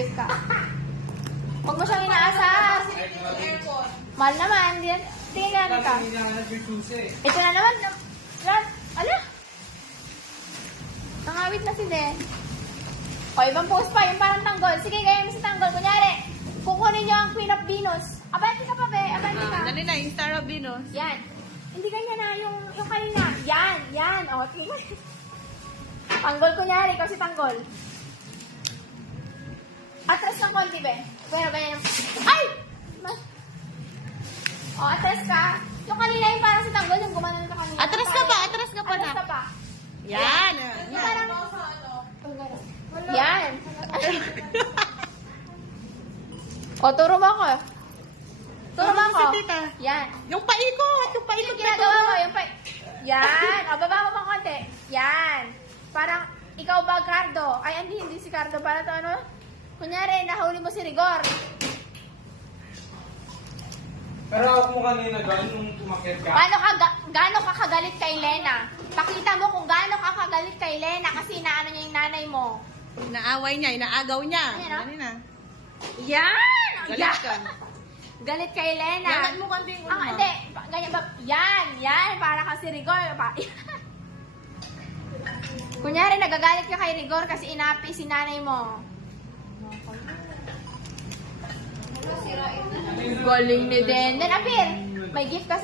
gift ka. Huwag mo siyang inaasar. Mahal naman. Tingnan ka. Ito na naman. Ala? Nangawit na si Den. O, ibang post pa. Yung parang tanggol. Sige, gaya mo si tanggol. Kunyari, kukunin niyo ang Queen of Venus. Abante ka pa, be. Abante ka. Dali na, yung Star of Venus. Yan. Hindi ganyan na. Yung kanina. Yan. O, tingnan. Tanggol, kunyari. Ikaw si tanggol. Atras ng konti, be. Pero ganyan. Ay! O, atras ka. Yung kanina yung parang si tanggol. Yung gumanon ka kanina. Atras ka pa na. Atras ka pa. Yan. Yung parang... Yan. O, turo mo ako. Turo mo ako. Si tita. Yan. Yung paikot Yung ginagawa mo, yung pa... Yan. O, baba mo pang konti. Yan. Parang, ikaw ba, Cardo? Ay, hindi si Cardo. Para to ano? Kunyari, nahuli mo si Rigor. Pero ako mo kanina gano'n nung tumakit ka. Gaano ka kagalit kay Lena? Pakita mo kung gaano ka kagalit kay Lena kasi inaano niya yung nanay mo. Inaaway niya, inaagaw niya. Ayan, ah. Ganun na. Yan! Galit ka. Galit kay Lena. Galit mo kanti yung ulo. Hindi. Ganyan ba? Yan. Para kasi Rigor. Kunyari, nagagalit ka kay Rigor kasi inapi si nanay mo. Galing ni Den. Then, Apir, may gift ka